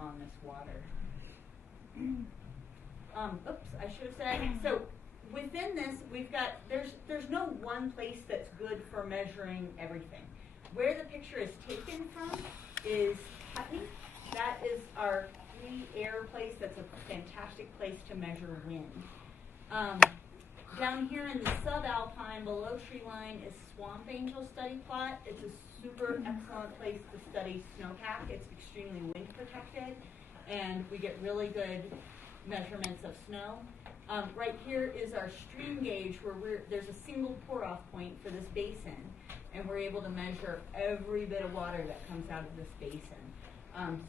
on this water. Oops, I should have said, so within this, we've got, there's no one place that's good for measuring everything. Where the picture is taken from is Putney. That is our free air place. That's a fantastic place to measure wind. Down here in the subalpine below tree line is Swamp Angel study plot. It's a super excellent place to study snowpack. It's extremely wind protected, and we get really good measurements of snow. Right here is our stream gauge where there's a single pour-off point for this basin, and we're able to measure every bit of water that comes out of this basin.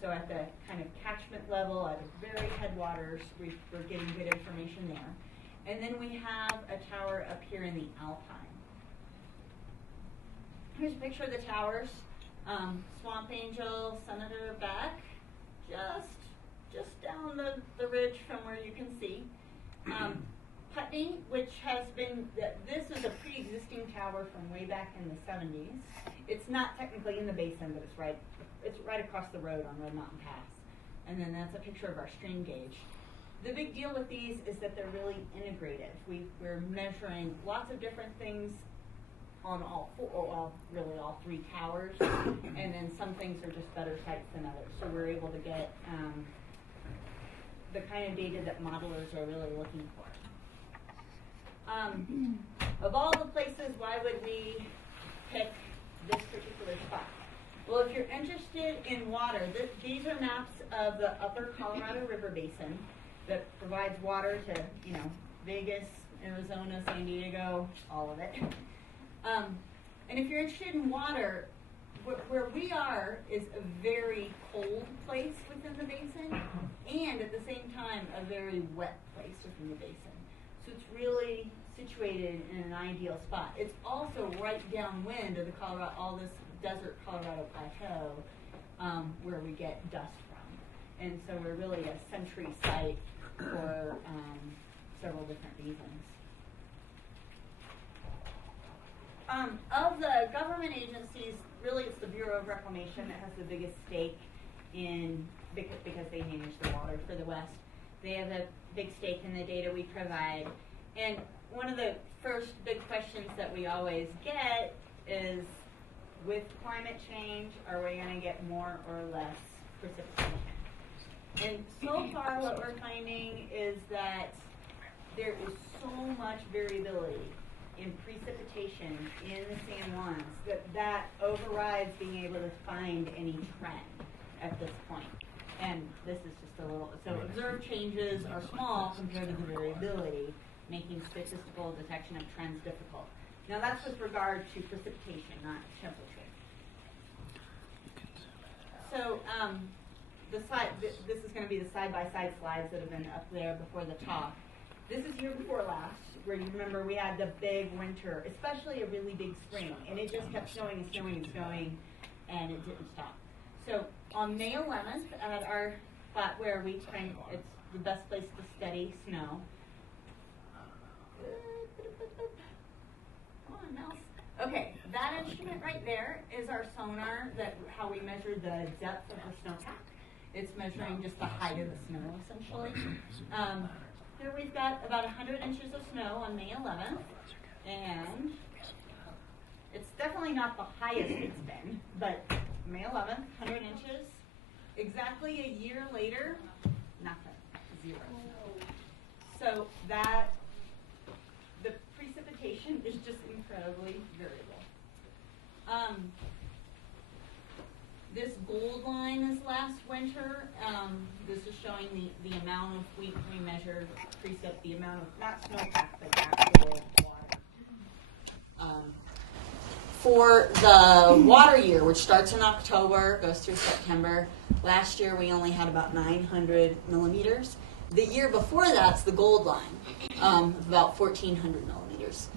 So at the kind of catchment level, at the very headwaters, we're getting good information there. And then we have a tower up here in the Alpine. Here's a picture of the towers. Swamp Angel, Senator Beck, just down the ridge from where you can see. Putney, which has been, this is a pre-existing tower from way back in the 70s. It's not technically in the basin, but it's right across the road on Red Mountain Pass. And then that's a picture of our stream gauge. The big deal with these is that they're really integrated. We're measuring lots of different things on all four, well, really all three towers, and then some things are just better sites than others. So we're able to get the kind of data that modelers are really looking for. Of all the places, why would we pick this particular spot? Well, if you're interested in water, these are maps of the upper Colorado River Basin that provides water to, Vegas, Arizona, San Diego, all of it. And if you're interested in water, where we are is a very cold place within the basin, and at the same time, a very wet place within the basin. So it's really situated in an ideal spot. It's also right downwind of the all this desert Colorado plateau, where we get dust from. And so we're really a century site for several different reasons. Of the government agencies, really it's the Bureau of Reclamation that has the biggest stake in, because they manage the water for the West. They have a big stake in the data we provide. And one of the first big questions that we always get is, with climate change, are we going to get more or less precipitation? And so far what we're finding is that there is so much variability in precipitation in the San Juans that overrides being able to find any trend at this point. And this is just a little, so observed changes are small compared to the variability, making statistical detection of trends difficult. Now that's with regard to precipitation, not temperature. So this is going to be the side-by-side slides that have been up there before the talk. This is year before last, where you remember we had the big winter, especially a really big spring, and it just kept snowing and snowing and snowing, and it didn't stop. So on May 11th, at our spot where we think it's the best place to study snow. Come on, mouse. Okay, that instrument right there is our sonar, how we measure the depth of the snowpack. It's measuring just the height of the snow, essentially. Here we've got about 100 inches of snow on May 11th, and it's definitely not the highest it's been, but May 11th, 100 inches. Exactly a year later, nothing, 0 snow. So the precipitation is just incredibly variable. This gold line is last winter. This is showing the amount of we measured precip, the amount of, not snowpack, but actual water. For the water year, which starts in October, goes through September, last year we only had about 900 millimeters. The year before that's the gold line, about 1,400 millimeters.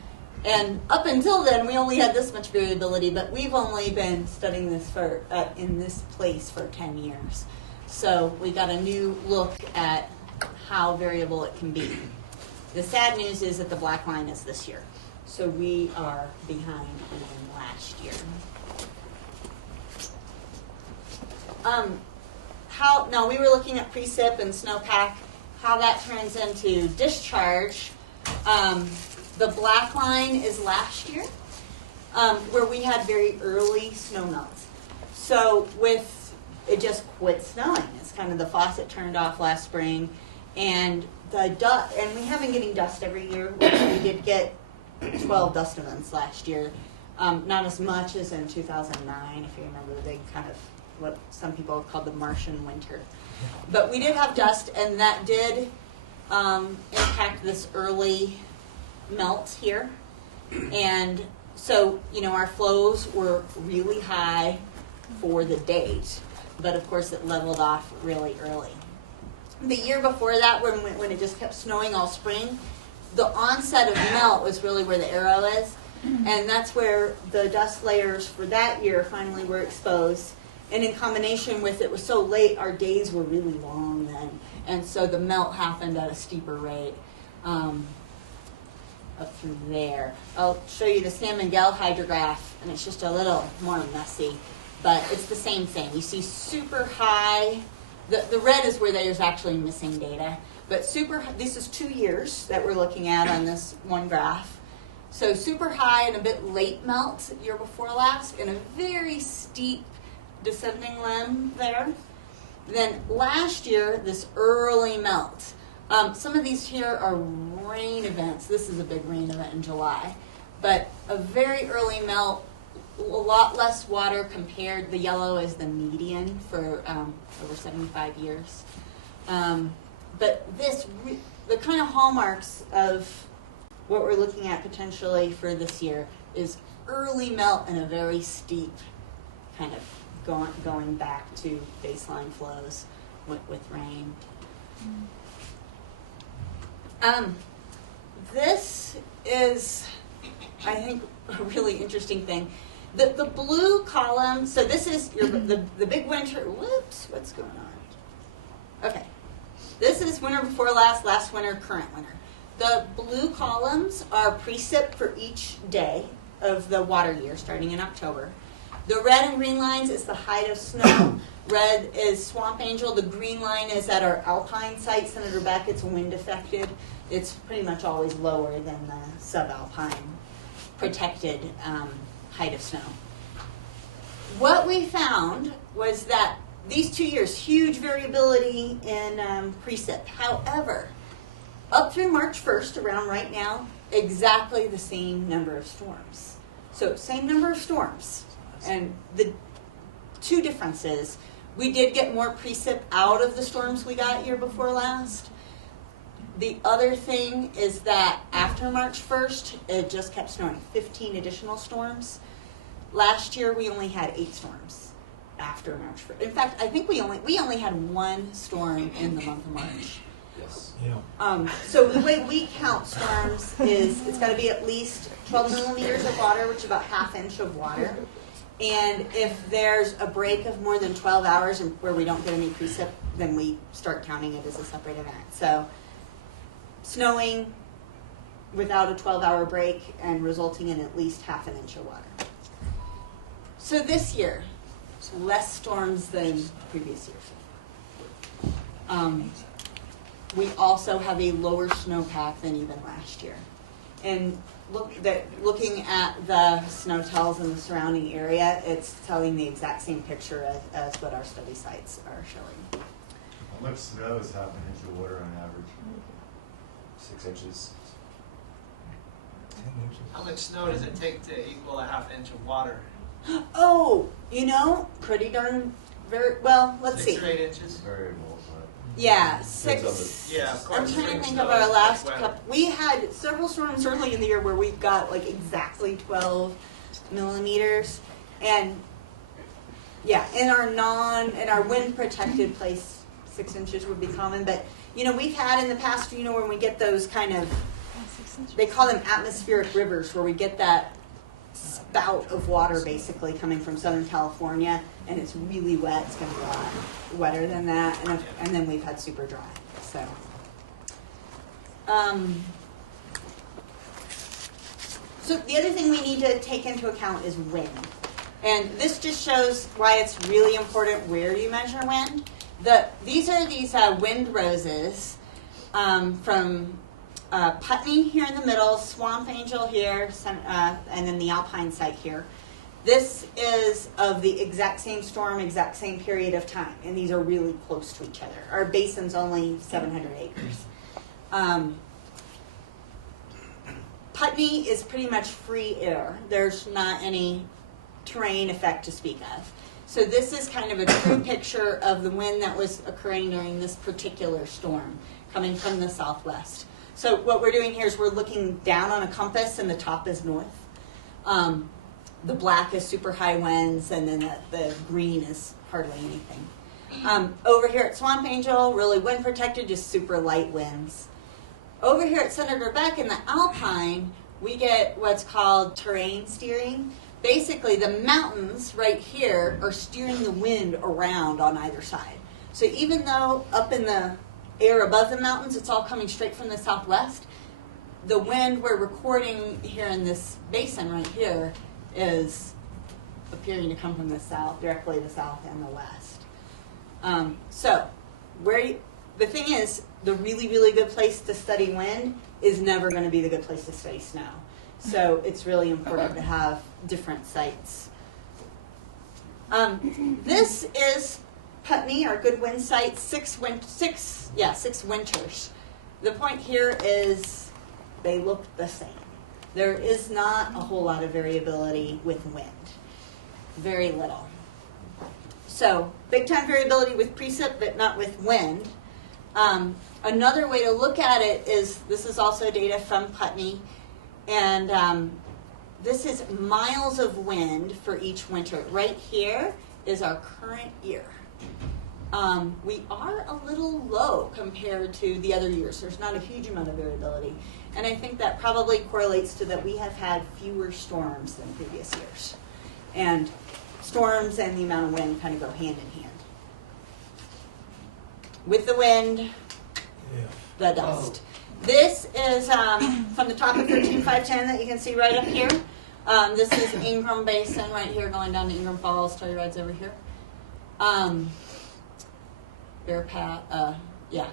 And up until then, we only had this much variability, but we've only been studying this for in this place for 10 years. So we got a new look at how variable it can be. The sad news is that the black line is this year. So we are behind even last year. now we were looking at precip and snowpack, how that turns into discharge. The black line is last year, where we had very early snow melts. So it just quit snowing. It's kind of the faucet turned off last spring, and and we have been getting dust every year. We did get 12 dust events last year. Not as much as in 2009, if you remember the big kind of what some people have called the Martian winter. But we did have dust, and that did impact this early melt here. And so, our flows were really high for the date, but of course it leveled off really early. The year before that, when it just kept snowing all spring, the onset of melt was really where the arrow is, and that's where the dust layers for that year finally were exposed. And in combination with it was so late, our days were really long then, and so the melt happened at a steeper rate up through there. I'll show you the San Miguel hydrograph, and it's just a little more messy, but it's the same thing. You see super high. The red is where there's actually missing data, but this is 2 years that we're looking at on this one graph. So super high and a bit late melt year before last, and a very steep descending limb there. Then last year, this early melt. Some of these here are rain events. This is a big rain event in July, but a very early melt, a lot less water compared. The yellow is the median for over 75 years. But the kind of hallmarks of what we're looking at potentially for this year is early melt and a very steep kind of going back to baseline flows with rain. This is, I think, a really interesting thing. The blue column, so this is the big winter. Whoops, what's going on? Okay. This is winter before last winter, current winter. The blue columns are precip for each day of the water year, starting in October. The red and green lines is the height of snow. Red is Swamp Angel. The green line is at our alpine site, Senator Beckett's wind affected. It's pretty much always lower than the subalpine protected height of snow. What we found was that these 2 years, huge variability in precip. However, up through March 1st, around right now, exactly the same number of storms. So same number of storms. And the two differences, we did get more precip out of the storms we got year before last. The other thing is that after March 1st, it just kept snowing, 15 additional storms. Last year, we only had 8 storms after March 1st. In fact, I think we only had 1 storm in the month of March. Yes. Yeah. So the way we count storms is it's got to be at least 12 millimeters of water, which is about ½ inch of water. And if there's a break of more than 12 hours and where we don't get any precip, then we start counting it as a separate event. So snowing without a 12-hour break and resulting in at least ½ inch of water. So this year, less storms than previous years. We also have a lower snowpack than even last year. And looking at the snow tells in the surrounding area, it's telling the exact same picture as what our study sites are showing. How much snow is ½ inch of water on average? 6 inches. 10 inches. How much snow does it take to equal a ½ inch of water? Oh, pretty darn well, let's see. 6 or 8 inches? Variable, but Yeah, 6. Yeah, of course. I'm trying to Spring think snow of our is last like couple. We had several storms early in the year where we got like exactly 12 millimeters, and yeah, in our wind protected place, 6 inches would be common. But we've had in the past, when we get those kind of, they call them atmospheric rivers, where we get that spout of water basically coming from Southern California, and it's really wet. It's going to be a lot wetter than that, and then we've had super dry. So the other thing we need to take into account is wind, and this just shows why it's really important where you measure wind. These are these wind roses from Putney here in the middle, Swamp Angel here, and then the Alpine site here. This is of the exact same storm, exact same period of time, and these are really close to each other. Our basin's only 700 acres. Putney is pretty much free air. There's not any terrain effect to speak of. So this is kind of a true picture of the wind that was occurring during this particular storm, coming from the southwest. So what we're doing here is we're looking down on a compass, and the top is north. The black is super high winds, and then the green is hardly anything. Over here at Swamp Angel, really wind protected, just super light winds. Over here at Senator Beck in the Alpine, we get what's called terrain steering. Basically, the mountains right here are steering the wind around on either side. So even though up in the air above the mountains, it's all coming straight from the southwest, the wind we're recording here in this basin right here is appearing to come from the south, directly the south and the west. The thing is, the really, really good place to study wind is never going to be the good place to study snow. So it's really important to have different sites. This is Putney, our good wind site, six winters. The point here is they look the same. There is not a whole lot of variability with wind. Very little. So big time variability with precip, but not with wind. Another way to look at it is, this is also data from Putney, and this is miles of wind for each winter. Right here is our current year. We are a little low compared to the other years. There's not a huge amount of variability. And I think that probably correlates to that we have had fewer storms than previous years. And storms and the amount of wind kind of go hand in hand. With the wind, the dust. This is from the top of 13510 that you can see right up here. This is Ingram Basin right here going down to Ingram Falls. Telluride's over here. Bear Path, yeah.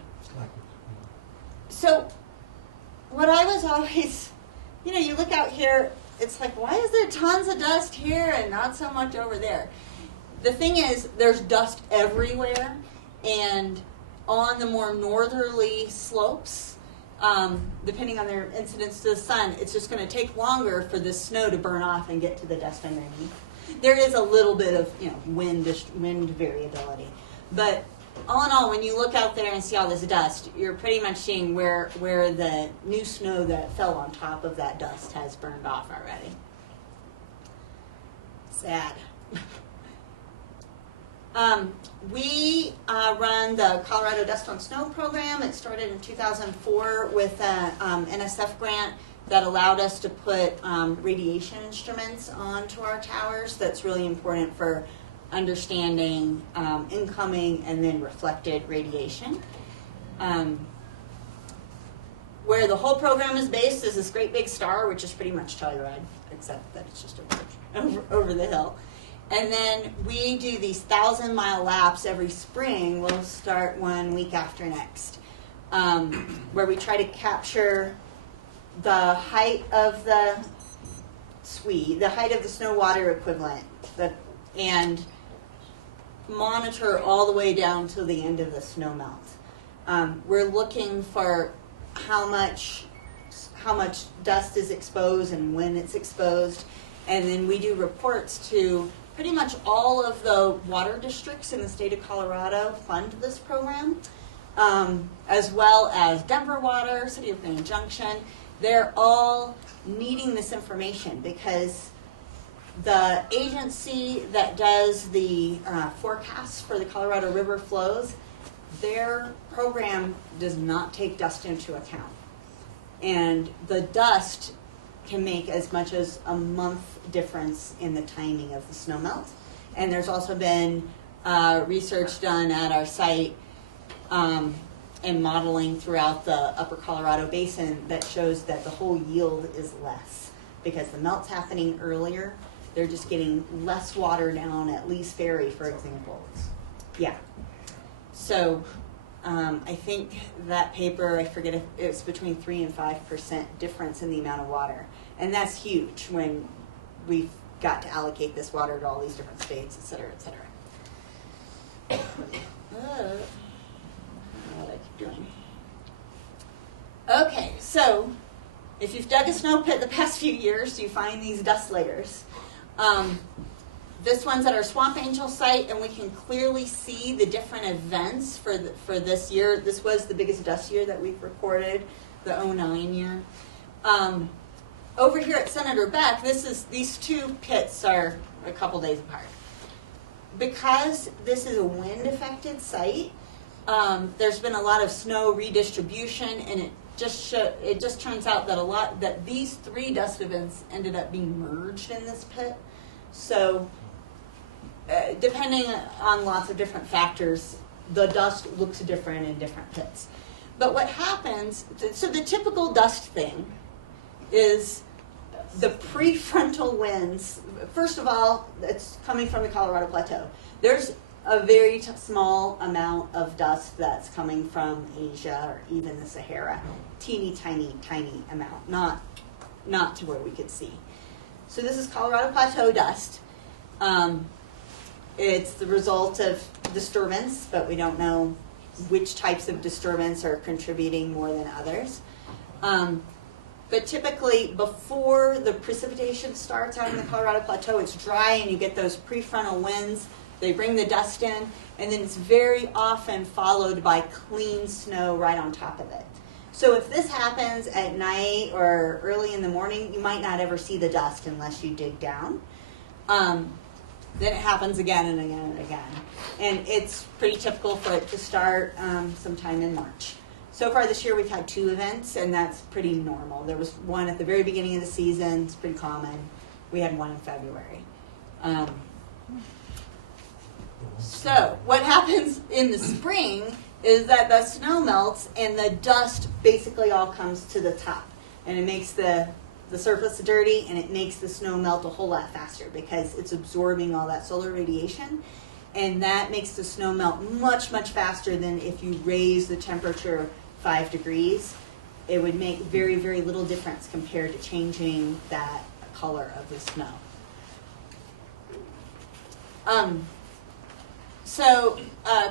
So what I was always, you look out here, it's like, why is there tons of dust here and not so much over there? The thing is, there's dust everywhere, and on the more northerly slopes, depending on their incidence to the sun, it's just going to take longer for the snow to burn off and get to the dust underneath. There is a little bit of wind variability, but all in all, when you look out there and see all this dust, you're pretty much seeing where the new snow that fell on top of that dust has burned off already. Sad. We run the Colorado Dust on Snow program. It started in 2004 with an NSF grant that allowed us to put radiation instruments onto our towers. That's really important for understanding incoming and then reflected radiation. Where the whole program is based is this great big star, which is pretty much Telluride, except that it's just over the hill. And then we do these 1,000-mile laps every spring. We'll start 1 week after next, where we try to capture the height of the SWE, the height of the snow water equivalent, and monitor all the way down to the end of the snow melt. We're looking for how much dust is exposed and when it's exposed, and then we do reports to pretty much all of the water districts in the state of Colorado fund this program, as well as Denver Water, City of Grand Junction. They're all needing this information because the agency that does the forecasts for the Colorado River flows, their program does not take dust into account. And the dust can make as much as a month difference in the timing of the snow melt. And there's also been research done at our site and modeling throughout the upper Colorado basin that shows that the whole yield is less because the melt's happening earlier. They're just getting less water down at Lee's Ferry, for example. Yeah. So I think that paper, I forget if it's between 3 and 5% difference in the amount of water. And that's huge when we've got to allocate this water to all these different states, et cetera, et cetera. What I keep doing. Okay, so if you've dug a snow pit the past few years, you find these dust layers. This one's at our Swamp Angel site, and we can clearly see the different events for this year. This was the biggest dust year that we've recorded, the 09 year. Over here at Senator Beck, these two pits are a couple days apart. Because this is a wind-affected site, there's been a lot of snow redistribution, and it just turns out that these 3 dust events ended up being merged in this pit. So, depending on lots of different factors, the dust looks different in different pits. But what happens? So the typical dust thing is the prefrontal winds. First of all, it's coming from the Colorado Plateau. There's a very small amount of dust that's coming from Asia or even the Sahara. Teeny, tiny, tiny amount, not to where we could see. So this is Colorado Plateau dust. It's the result of disturbance, but we don't know which types of disturbance are contributing more than others. But typically, before the precipitation starts out in the Colorado Plateau, it's dry and you get those prefrontal winds. They bring the dust in, and then it's very often followed by clean snow right on top of it. So if this happens at night or early in the morning, you might not ever see the dust unless you dig down. Then it happens again and again and again. And it's pretty typical for it to start sometime in March. So far this year we've had 2 events, and that's pretty normal. There was one at the very beginning of the season. It's pretty common. We had one in February. So what happens in the spring is that the snow melts and the dust basically all comes to the top. And it makes the surface dirty, and it makes the snow melt a whole lot faster because it's absorbing all that solar radiation. And that makes the snow melt much, much faster than if you raise the temperature 5 degrees. It would make very, very little difference compared to changing that color of the snow. So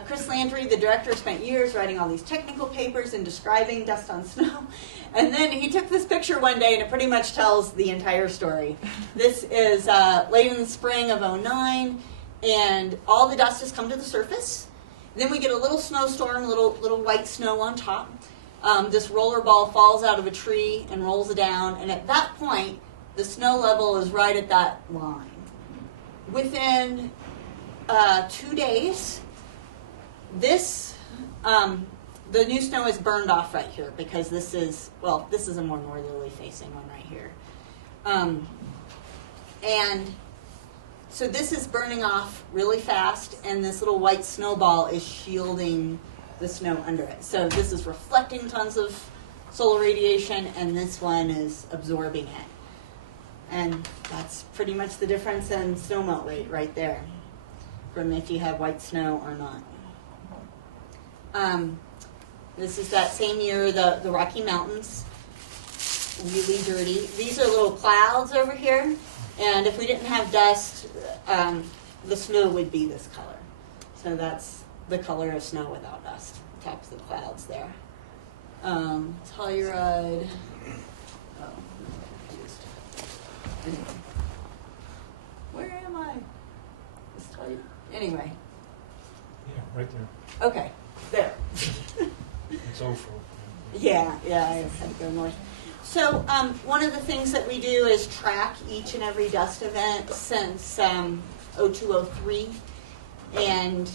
Chris Landry, the director, spent years writing all these technical papers and describing dust on snow. And then he took this picture one day, and it pretty much tells the entire story. This is late in the spring of 09, and all the dust has come to the surface. Then we get a little snowstorm, little white snow on top. This roller ball falls out of a tree and rolls down, and at that point, the snow level is right at that line. Within 2 days, the new snow is burned off right here because this is a more northerly facing one right here. And so this is burning off really fast, and this little white snowball is shielding the snow under it. So this is reflecting tons of solar radiation, and this one is absorbing it. And that's pretty much the difference in snow melt rate right there from if you have white snow or not. This is that same year, the Rocky Mountains, really dirty. These are little clouds over here, and if we didn't have dust, the snow would be this color. So that's the color of snow without dust. Tops of the clouds there. Telluride. Oh, confused. Anyway. Where am I? Anyway. Yeah, right there. Okay, there. It's awful. Yeah, I had to go north. So one of the things that we do is track each and every dust event since 0203, and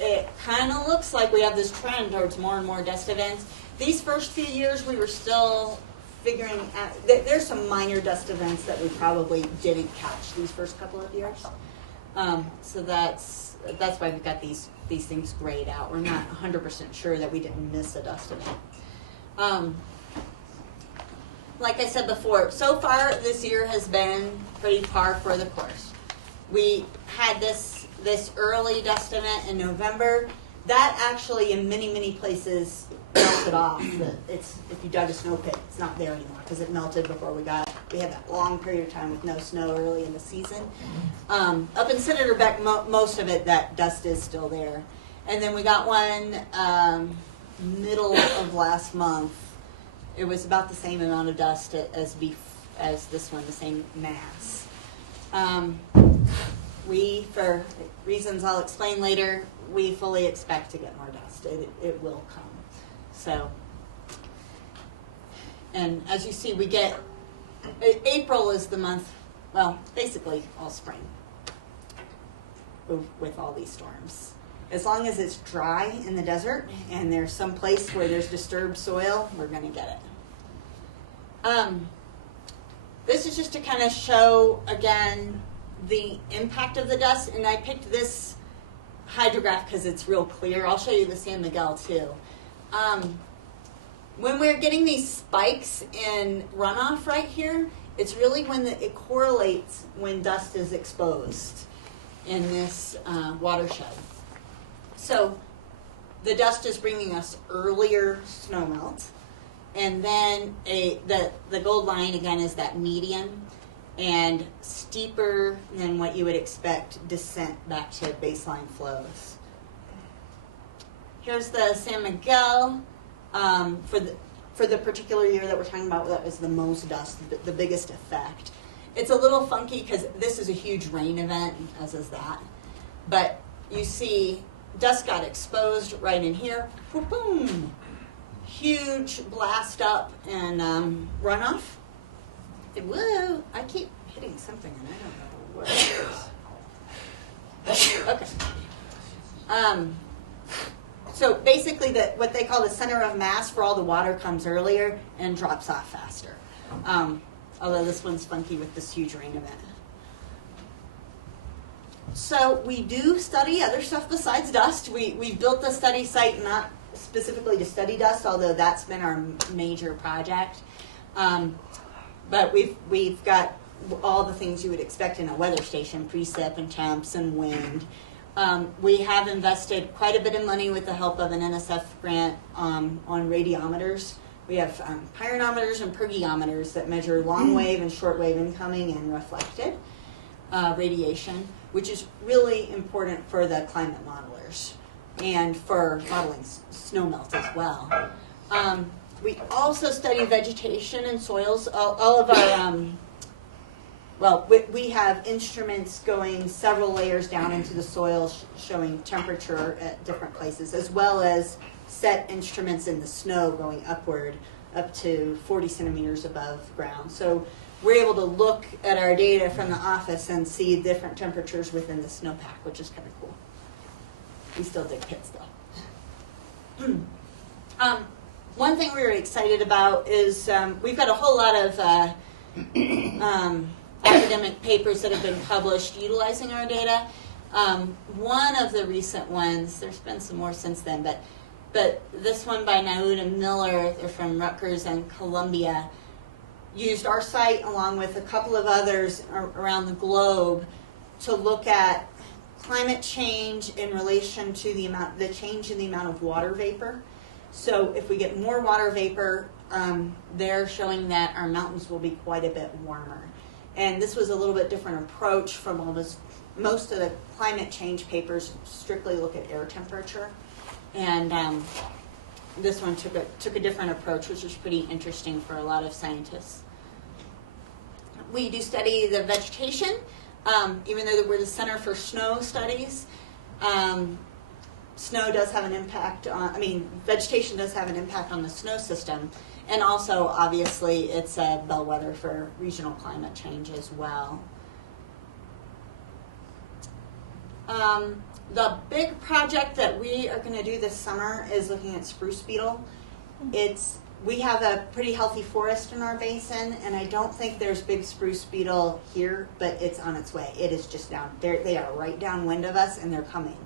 it kind of looks like we have this trend towards more and more dust events. These first few years we were still figuring out, there's some minor dust events that we probably didn't catch these first couple of years. So that's why we've got these things grayed out. We're not 100% sure that we didn't miss a dust event. Like I said before, so far this year has been pretty par for the course. We had this this early dust event in November, that actually in many places melted off. It's, if you dug a snow pit, it's not there anymore because it melted before we had that long period of time with no snow early in the season. Up in Senator Beck, most of it, that dust is still there. And then we got one middle of last month. It was about the same amount of dust as this one, the same mass. We, for reasons I'll explain later, we fully expect to get more dust. It will come. So, and as you see, we get, April is the month, well, basically all spring with all these storms. As long as it's dry in the desert and there's some place where there's disturbed soil, we're going to get it. This is just to kind of show, again, the impact of the dust. And I picked this hydrograph because it's real clear. I'll show you the San Miguel too. When we're getting these spikes in runoff right here, it's really when it correlates when dust is exposed in this watershed. So the dust is bringing us earlier snowmelt, and then the gold line again is that median and steeper than what you would expect descent back to baseline flows. Here's the San Miguel for the particular year that we're talking about. That was the most dust, the biggest effect. It's a little funky because this is a huge rain event, as is that. But you see, dust got exposed right in here. Boom! Huge blast up and runoff. Whoa! I keep hitting something and I don't know what it is. Okay. So basically, what they call the center of mass for all the water comes earlier and drops off faster. Although this one's funky with this huge rain event. So we do study other stuff besides dust. We've built the study site not specifically to study dust, although that's been our major project. But we've got all the things you would expect in a weather station: precip and temps and wind. We have invested quite a bit of money with the help of an NSF grant on radiometers. We have pyranometers and pergiometers that measure long wave and short wave incoming and reflected radiation, which is really important for the climate modelers and for modeling snowmelt as well. We also study vegetation and soils. All of our we have instruments going several layers down into the soil showing temperature at different places, as well as set instruments in the snow going upward up to 40 centimeters above ground. So we're able to look at our data from the office and see different temperatures within the snowpack, which is kind of cool. We still dig pits though. One thing we were excited about is we've got a whole lot of academic papers that have been published utilizing our data. One of the recent ones, there's been some more since then, but this one by Naoud and Miller, they're from Rutgers and Columbia, used our site along with a couple of others around the globe to look at climate change in relation to the change in the amount of water vapor. So if we get more water vapor, they're showing that our mountains will be quite a bit warmer. And this was a little bit different approach from most of the climate change papers strictly look at air temperature. And this one took a different approach, which was pretty interesting for a lot of scientists. We do study the vegetation, even though we're the Center for Snow Studies. Snow does have an impact on, vegetation does have an impact on the snow system. And also, obviously, it's a bellwether for regional climate change as well. The big project that we are going to do this summer is looking at spruce beetle. We have a pretty healthy forest in our basin, and I don't think there's big spruce beetle here, but it's on its way. It is just down there. They are right downwind of us, and they're coming.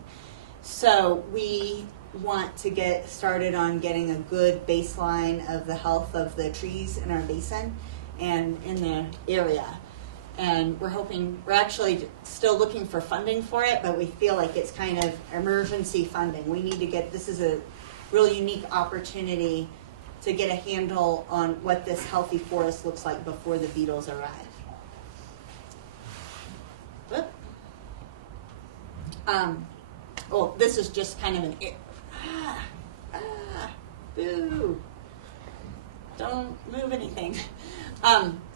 So we want to get started on getting a good baseline of the health of the trees in our basin and in the area. And we're actually still looking for funding for it, but we feel like it's kind of emergency funding. We need to this is a really unique opportunity to get a handle on what this healthy forest looks like before the beetles arrive. Whoop. Well, this is just kind of an boo. Don't move anything.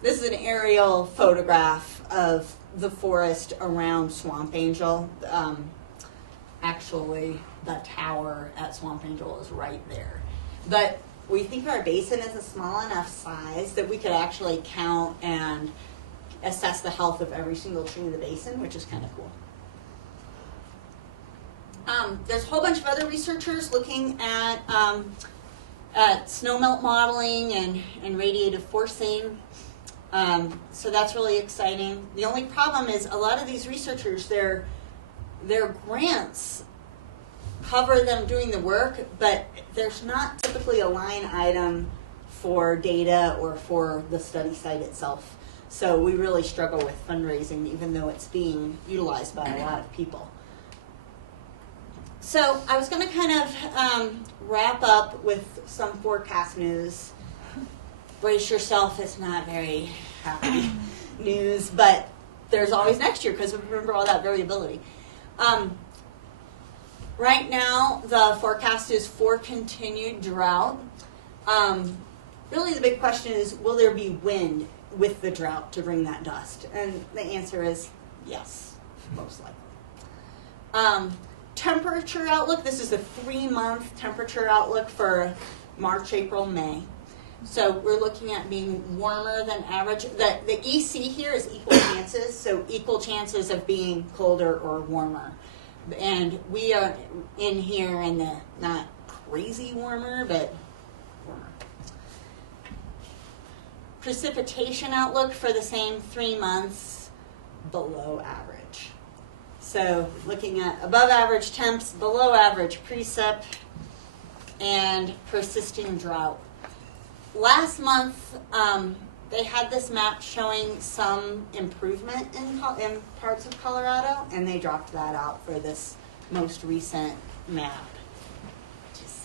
This is an aerial photograph of the forest around Swamp Angel. Actually, the tower at Swamp Angel is right there. But we think our basin is a small enough size that we could actually count and assess the health of every single tree in the basin, which is kind of cool. There's a whole bunch of other researchers looking at snowmelt modeling and radiative forcing. So that's really exciting. The only problem is a lot of these researchers, their grants cover them doing the work, but there's not typically a line item for data or for the study site itself. So we really struggle with fundraising, even though it's being utilized by a lot of people. So I was going to kind of wrap up with some forecast news. Brace yourself, it's not very happy news, but there's always next year because remember all that variability. Right now, the forecast is for continued drought. Really the big question is, will there be wind with the drought to bring that dust? And the answer is yes, most likely. Temperature outlook, this is a 3-month temperature outlook for March, April, May. So we're looking at being warmer than average. The EC here is equal chances, so equal chances of being colder or warmer. And we are in here in the not crazy warmer, but warmer. Precipitation outlook for the same 3 months, below average. So looking at above average temps, below average precip, and persisting drought. Last month, they had this map showing some improvement in parts of Colorado, and they dropped that out for this most recent map, which is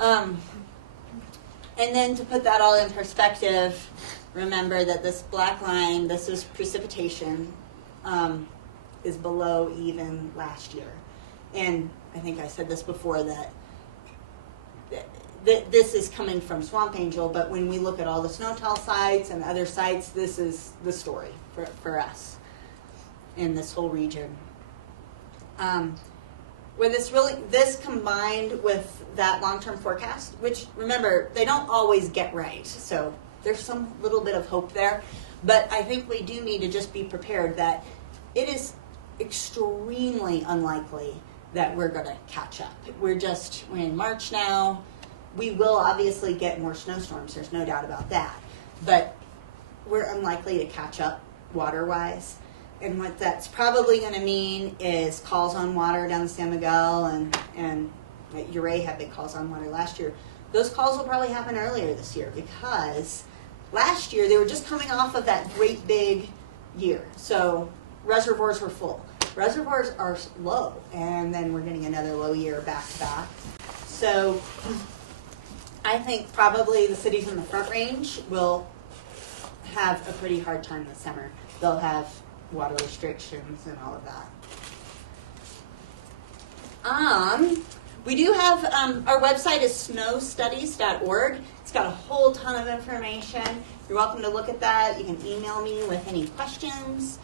sad. And then to put that all in perspective, remember that this black line, this is precipitation, is below even last year. And I think I said this before, that this is coming from Swamp Angel, but when we look at all the Snowtall sites and other sites, this is the story for us in this whole region. Where this combined with that long-term forecast, which remember, they don't always get right, so there's some little bit of hope there, but I think we do need to just be prepared that it is extremely unlikely that we're going to catch up. We're in March now. We will obviously get more snowstorms, there's no doubt about that, but we're unlikely to catch up water-wise. And what that's probably going to mean is calls on water down the San Miguel, and Uray had big calls on water last year. Those calls will probably happen earlier this year because last year they were just coming off of that great big year. So reservoirs were full. Reservoirs are low, and then we're getting another low year back to back. So I think probably the cities in the Front Range will have a pretty hard time this summer. They'll have water restrictions and all of that. We do have, our website is snowstudies.org. It's got a whole ton of information. You're welcome to look at that. You can email me with any questions.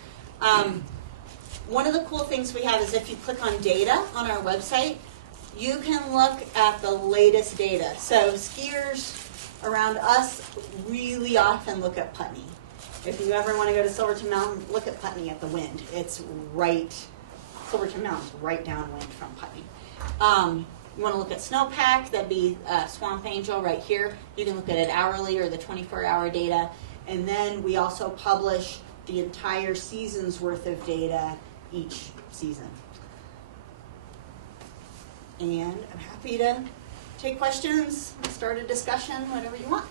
One of the cool things we have is if you click on data on our website, you can look at the latest data. So skiers around us really often look at Putney. If you ever want to go to Silverton Mountain, look at Putney at the wind. It's right, Silverton Mountain's right downwind from Putney. You want to look at snowpack, that'd be Swamp Angel right here. You can look at it hourly or the 24-hour data. And then we also publish the entire season's worth of data each season. And I'm happy to take questions, start a discussion, whatever you want.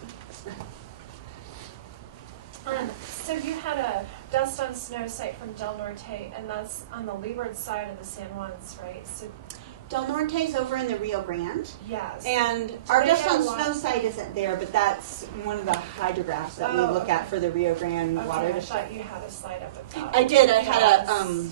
So you had a dust on snow site from Del Norte, and that's on the leeward side of the San Juans, right? So Del Norte's over in the Rio Grande. yes. And our dust on snow site isn't there, but that's one of the hydrographs that we Oh, look at okay. for the Rio Grande water I district. thought you had a slide up about. I did. I had a dust, and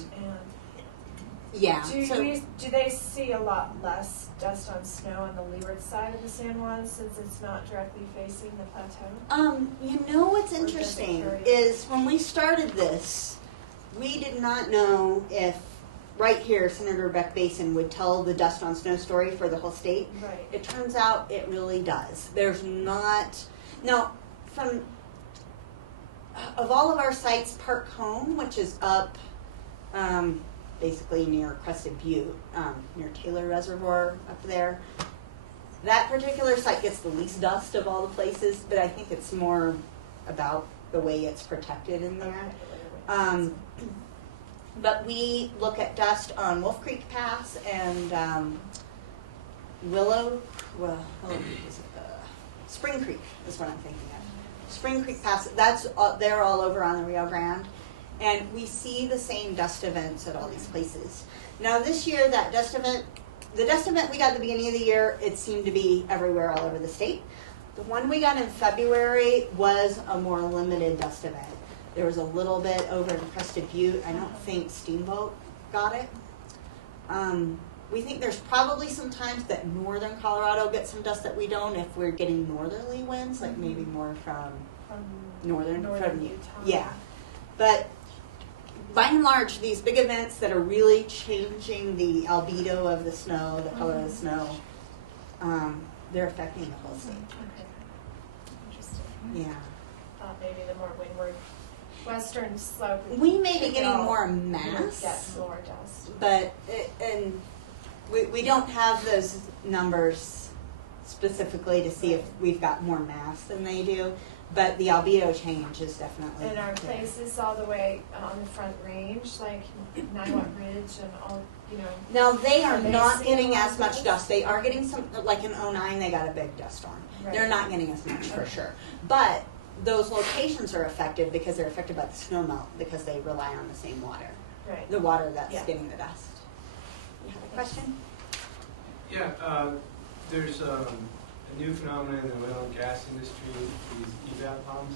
yeah. do they see a lot less dust on snow on the leeward side of the San Juan since it's not directly facing the plateau? You know what's Or does it interesting carry- is when we started this, we did not know if right here Senator Beck Basin would tell the dust on snow story for the whole state. Right. It turns out it really does. There's not now from of all of our sites, Park Home, which is up basically near Crested Butte, near Taylor Reservoir up there. That particular site gets the least dust of all the places, but I think it's more about the way it's protected in there. But we look at dust on Wolf Creek Pass and Spring Creek is what I'm thinking of. Spring Creek Pass, they're all over on the Rio Grande. And we see the same dust events at all these places. Now this year, the dust event we got at the beginning of the year, it seemed to be everywhere all over the state. The one we got in February was a more limited dust event. There was a little bit over in Crested Butte. I don't think Steamboat got it. We think there's probably some times that northern Colorado gets some dust that we don't if we're getting northerly winds, like maybe more from northern Utah. yeah. But by and large, these big events that are really changing the albedo of the snow, the color of the snow, they're affecting the whole state. Okay. Interesting. Yeah. Thought maybe the more windward western slope. We may be could getting all more Get mass, more dust. but we don't have those numbers specifically to see if we've got more mass than they do. But the albedo change is definitely And are there. places all the way on the Front Range, like Niwot Ridge and all, Now they are Are they not seeing getting a lot as of much dust? dust. They are getting some, like in 09 they got a big dust storm. Right. They're not getting as much for Okay. sure. But those locations are affected because they're affected by the snow melt because they rely on the same water. right. The water that's Yeah. getting the dust. You have a question? Yeah, there's a new phenomenon in the oil and gas industry, these evap ponds.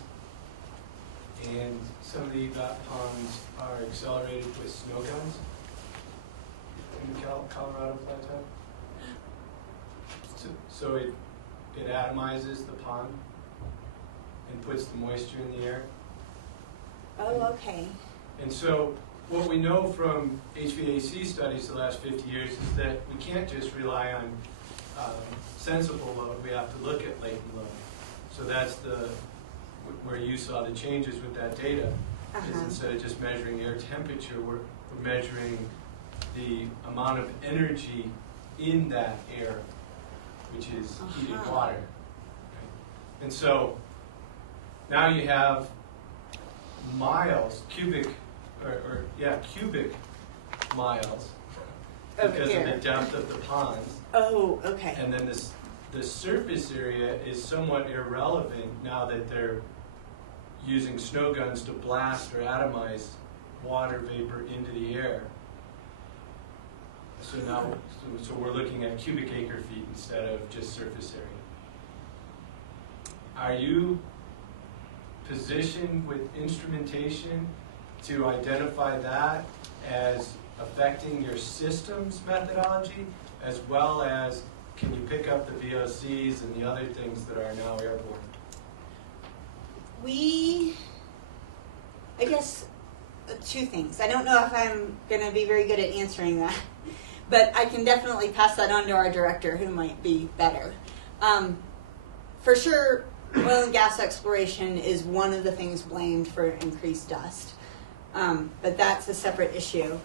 And some of the evap ponds are accelerated with snow guns in the Colorado plateau. So it atomizes the pond and puts the moisture in the air. Oh, okay. And so what we know from HVAC studies the last 50 years is that we can't just rely on sensible load, we have to look at latent load. So that's where you saw the changes with that data, is instead of just measuring air temperature, we're measuring the amount of energy in that air, which is heated water. Okay? And so now you have miles, cubic miles, Over because of here. the depth of the ponds. Oh, okay. And then the surface area is somewhat irrelevant now that they're using snow guns to blast or atomize water vapor into the air. So now, so we're looking at cubic acre feet instead of just surface area. Are you positioned with instrumentation to identify that as affecting your systems methodology, as well as can you pick up the VOCs and the other things that are now airborne? I guess, two things. I don't know if I'm going to be very good at answering that, but I can definitely pass that on to our director, who might be better. For sure, oil and gas exploration is one of the things blamed for increased dust, but that's a separate issue.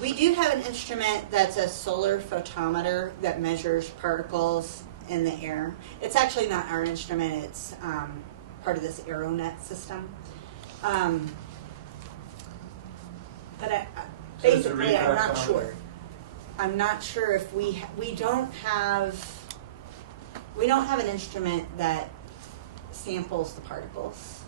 We do have an instrument that's a solar photometer that measures particles in the air. It's actually not our instrument, it's part of this AeroNet system. But So it's a basically, I'm not refractometer. sure. I'm not sure if we don't have an instrument that samples the particles.